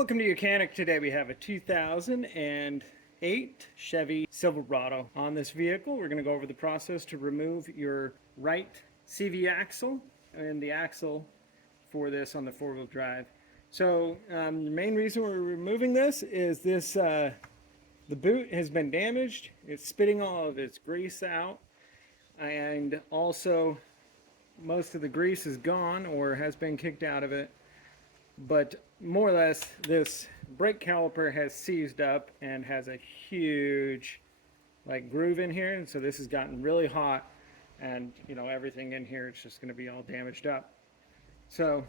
Welcome to Mechanic. Today we have a 2008 Chevy Silverado. On this vehicle, we're going to go over the process to remove your right CV axle and the axle for this on the four-wheel drive. So the main reason we're removing this is the boot has been damaged. It's spitting all of its grease out, and also most of the grease is gone or has been kicked out of it. But more or less, this brake caliper has seized up and has a huge groove in here, and so this has gotten really hot, and everything in here is just going to be all damaged up. So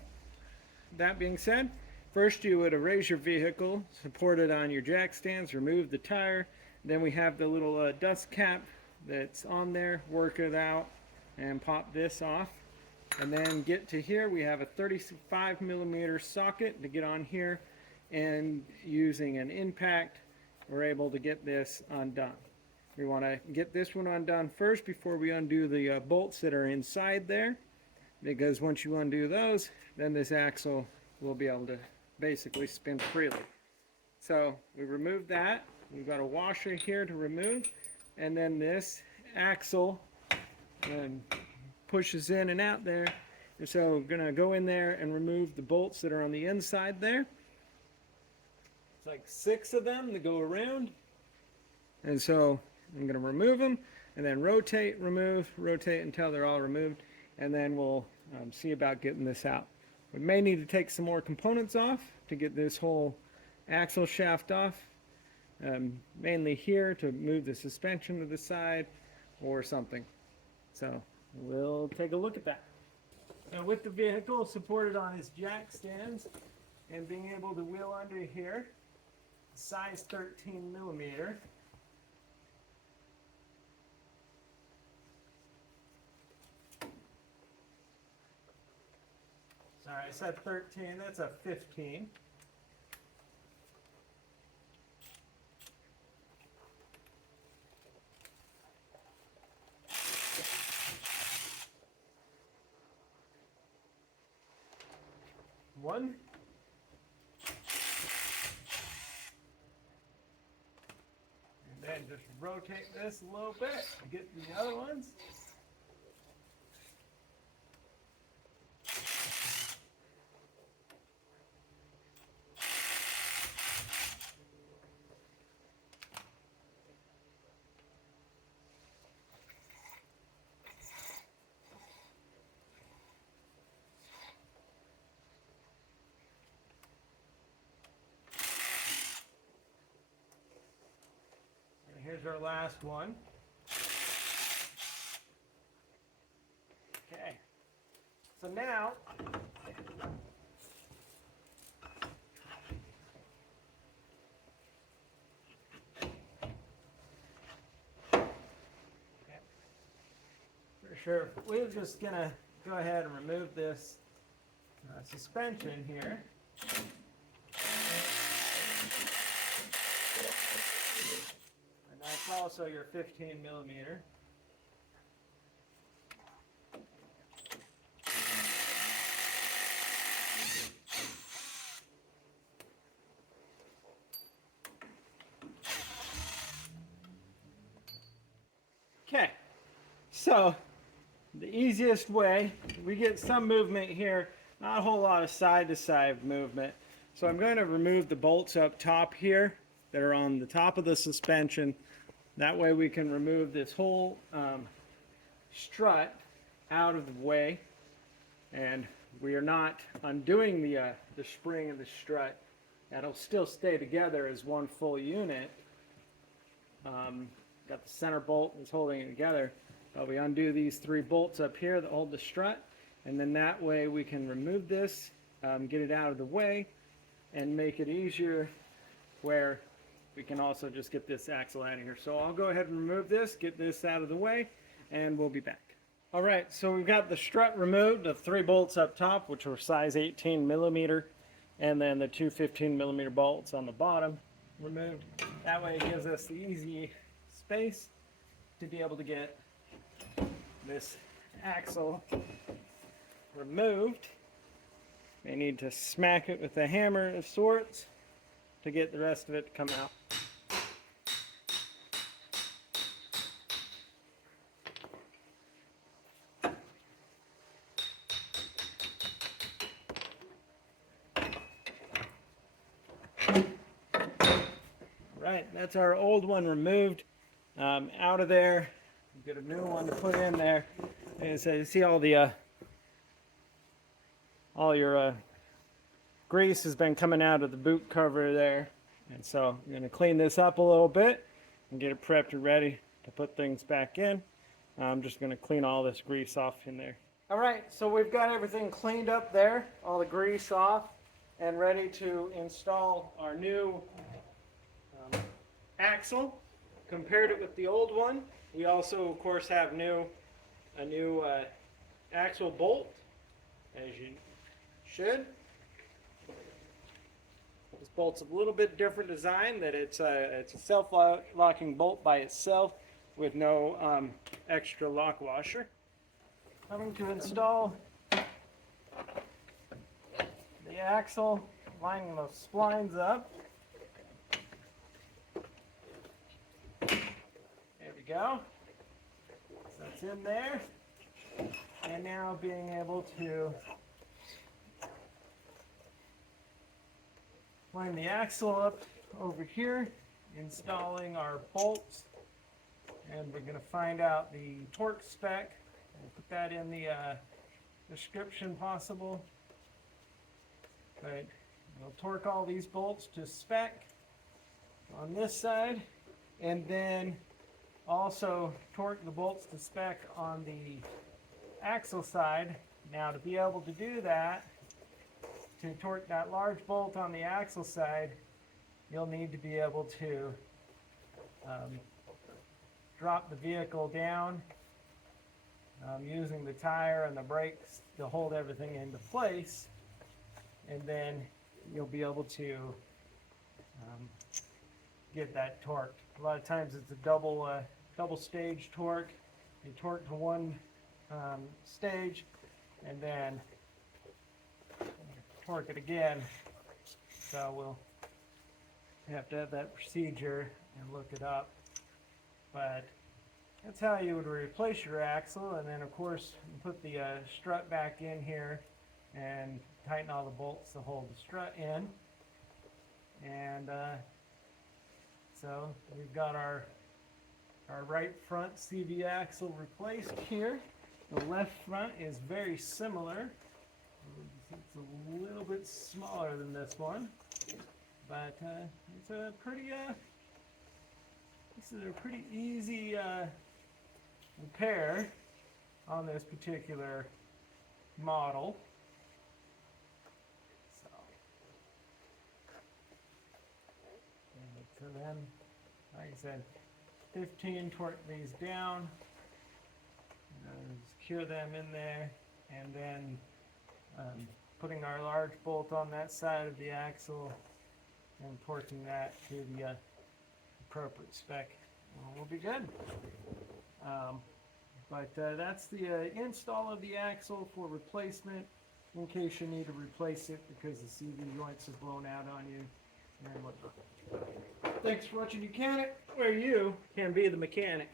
that being said, first you would erase your vehicle, support it on your jack stands, remove the tire. Then we have the little dust cap that's on there, work it out and pop this off. And then get to here, we have a 35mm socket to get on here, and using an impact we're able to get this undone. We want to get this one undone first before we undo the bolts that are inside there, because once you undo those, then this axle will be able to basically spin freely. So we remove that. We've got a washer here to remove, and then this axle pushes in and out there. And so we're going to go in there and remove the bolts that are on the inside there. It's like 6 of them that go around. And so I'm going to remove them and then rotate, remove, rotate until they're all removed. And then we'll see about getting this out. We may need to take some more components off to get this whole axle shaft off. Mainly here to move the suspension to the side or something. So we'll take a look at that. Now, with the vehicle supported on its jack stands and being able to wheel under here, size 13mm. Sorry, I said 13, that's a 15. One. And then just rotate this a little bit to get the other ones. Here's our last one. Okay, so now for sure, we're just gonna go ahead and remove this suspension here. That's also your 15mm. Okay, so the easiest way, we get some movement here, not a whole lot of side-to-side movement. So I'm going to remove the bolts up top here that are on the top of the suspension. That way we can remove this whole strut out of the way, and we are not undoing the spring of the strut. That'll still stay together as one full unit. Got the center bolt that's holding it together, but we undo these 3 bolts up here that hold the strut, and then that way we can remove this, get it out of the way, and make it easier where we can also just get this axle out of here. So I'll go ahead and remove this, get this out of the way, and we'll be back. All right, so we've got the strut removed, the 3 bolts up top, which were size 18mm, and then the 2 15mm bolts on the bottom removed. That way it gives us the easy space to be able to get this axle removed. May need to smack it with a hammer of sorts. to get the rest of it to come out. Right, that's our old one removed out of there. Get a new one to put in there. And so you see all your grease has been coming out of the boot cover there. And so I'm going to clean this up a little bit and get it prepped and ready to put things back in. I'm just going to clean all this grease off in there. All right, so we've got everything cleaned up there, all the grease off, and ready to install our new axle. Compared it with the old one. We also, of course, have a new axle bolt, as you should. This bolt's a little bit different design. That it's a self-locking bolt by itself with no extra lock washer. Coming to install the axle, lining those splines up. Go. So it's in there, and now being able to line the axle up over here, installing our bolts, and we're going to find out the torque spec. We'll put that in the description possible, but we'll torque all these bolts to spec on this side, and then also torque the bolts to spec on the axle side. Now, to be able to do that, to torque that large bolt on the axle side, you'll need to be able to drop the vehicle down using the tire and the brakes to hold everything into place, and then you'll be able to get that torqued. A lot of times it's a double stage torque. You torque to one stage and then torque it again. So we'll have to have that procedure and look it up. But that's how you would replace your axle, and then of course you put the strut back in here and tighten all the bolts to hold the strut in. And so we've got our right front CV axle replaced here. The left front is very similar. It's a little bit smaller than this one, but it's a pretty this is a pretty easy repair on this particular model. So then, like I said, 15, torque these down, secure them in there, and then putting our large bolt on that side of the axle and torquing that to the appropriate spec. We'll be good. But that's the install of the axle for replacement, in case you need to replace it because the CV joints are blown out on you and whatnot. Thanks for watching Mechanic, where you can be the mechanic.